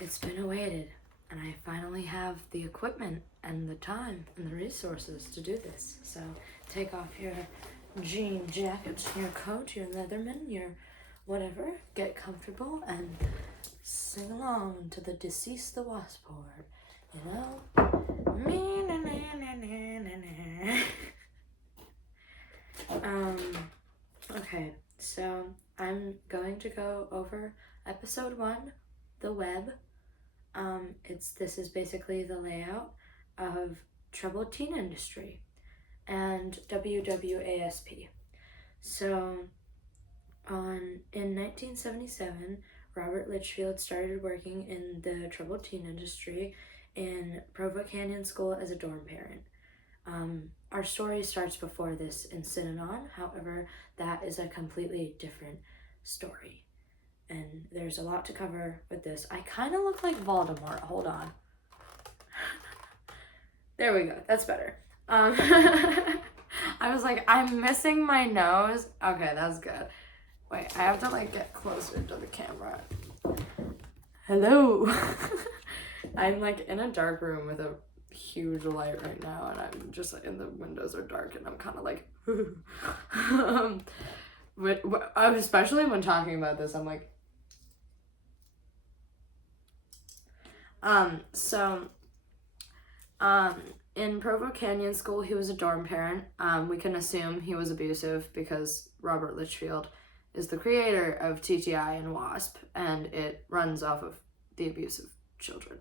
It's been awaited, and I finally have the equipment and the time and the resources to do this. So take off your jean jacket, your coat, your Leatherman, your whatever, get comfortable, and sing along to the Decease the Wasp Hoard. You know? Okay, so I'm going to go over episode 1, the web. This is basically the layout of troubled teen industry and wwasp. So in 1977, Robert Litchfield started working in the troubled teen industry in Provo Canyon School as a dorm parent. Our story starts before this in Synanon, however, that is a completely different story. And there's a lot to cover with this. I kind of look like Voldemort. Hold on. There we go. That's better. I was like, I'm missing my nose. Okay, that's good. Wait, I have to like get closer to the camera. Hello. I'm like in a dark room with a huge light right now, and I'm just like, and the windows are dark, and I'm kind of like, especially when talking about this, I'm like, in Provo Canyon School, he was a dorm parent. We can assume he was abusive because Robert Litchfield is the creator of TTI and WASP, and it runs off of the abuse of children.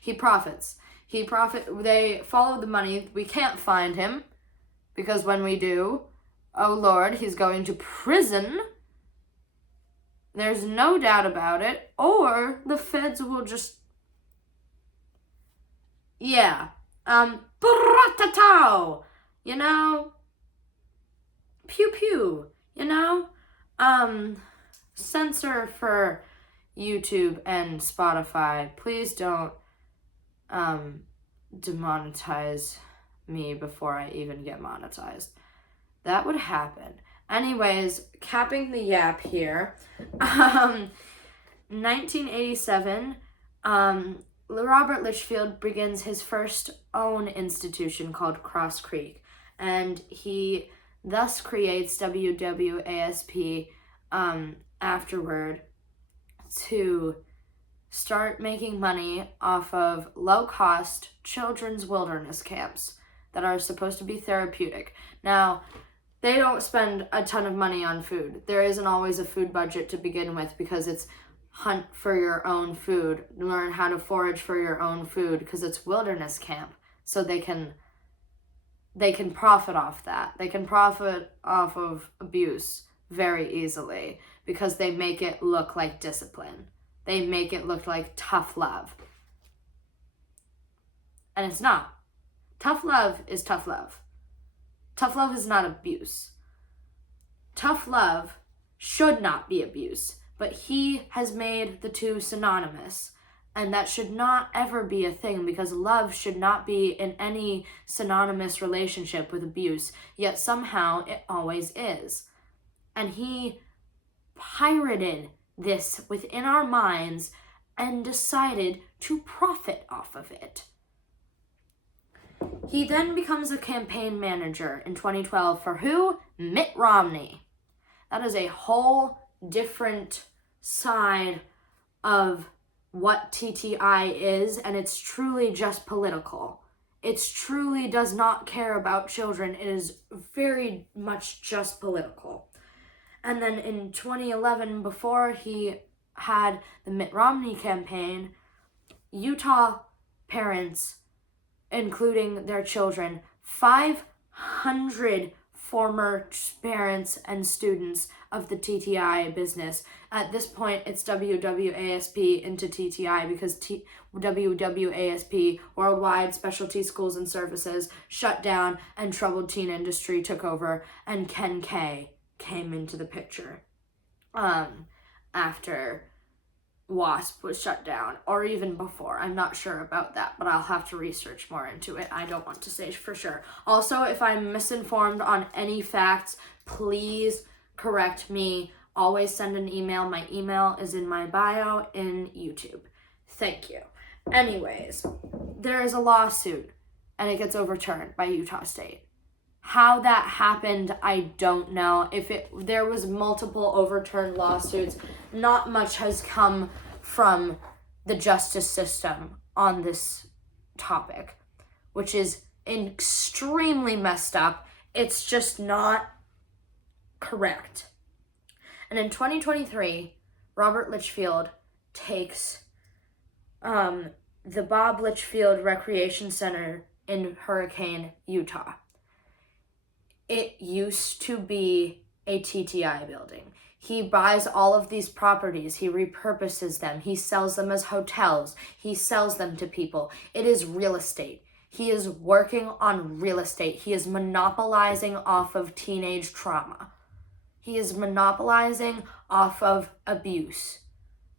He profits. They follow the money. We can't find him because when we do, oh Lord, he's going to prison. There's no doubt about it. Or the feds will just, yeah. You know? Pew pew, you know? Censor for YouTube and Spotify. Please don't, demonetize me before I even get monetized. That would happen. Anyways, capping the yap here. 1987, Robert Litchfield begins his first own institution called Cross Creek, and he thus creates WWASP afterward to start making money off of low-cost children's wilderness camps that are supposed to be therapeutic. Now, they don't spend a ton of money on food. There isn't always a food budget to begin with because it's hunt for your own food, learn how to forage for your own food because it's wilderness camp. So they can profit off that. They can profit off of abuse very easily because they make it look like discipline. They make it look like tough love. And it's not. Tough love is tough love. Tough love is not abuse. Tough love should not be abuse, but he has made the two synonymous. And that should not ever be a thing because love should not be in any synonymous relationship with abuse, yet somehow it always is. And he pirated this within our minds and decided to profit off of it. He then becomes a campaign manager in 2012 for who? Mitt Romney. That is a whole different side of what TTI is, and it's truly just political. It truly does not care about children. It is very much just political. And then in 2011, before he had the Mitt Romney campaign, Utah parents, including their children, 500 former parents and students of the TTI business. At this point, it's WWASP into TTI because WWASP, Worldwide Specialty Schools and Services, shut down and troubled teen industry took over, and Ken K came into the picture after WASP was shut down, or even before. I'm not sure about that, but I'll have to research more into it. I don't want to say for sure. Also, if I'm misinformed on any facts, please correct me. Always send an email. My email is in my bio in YouTube. Thank you. Anyways, there is a lawsuit, and it gets overturned by Utah State. How that happened, I don't know. There was multiple overturned lawsuits, not much has come from the justice system on this topic, which is extremely messed up. It's just not correct. And in 2023, Robert Litchfield takes the Bob Litchfield Recreation Center in Hurricane, Utah. It used to be a TTI building. He buys all of these properties. He repurposes them. He sells them as hotels. He sells them to people. It is real estate. He is working on real estate. He is monopolizing off of teenage trauma. He is monopolizing off of abuse.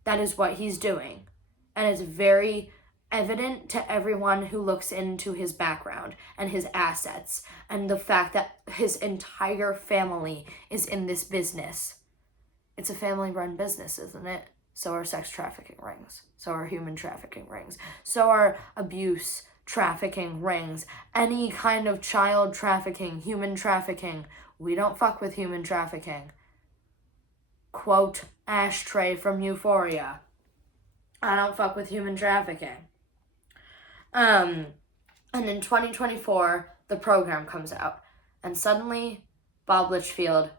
That is what he's doing. And it's very evident to everyone who looks into his background and his assets and the fact that his entire family is in this business. It's a family-run business, isn't it? So are sex trafficking rings. So are human trafficking rings. So are abuse trafficking rings. Any kind of child trafficking, human trafficking. We don't fuck with human trafficking. Quote Ashtray from Euphoria. I don't fuck with human trafficking. And in 2024, the program comes out. And suddenly, Bob Litchfield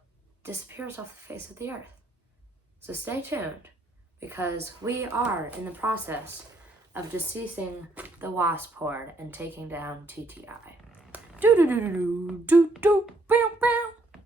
disappears off the face of the earth. So stay tuned, because we are in the process of deceasing the WASP hoard and taking down TTI. Do do do do do do do.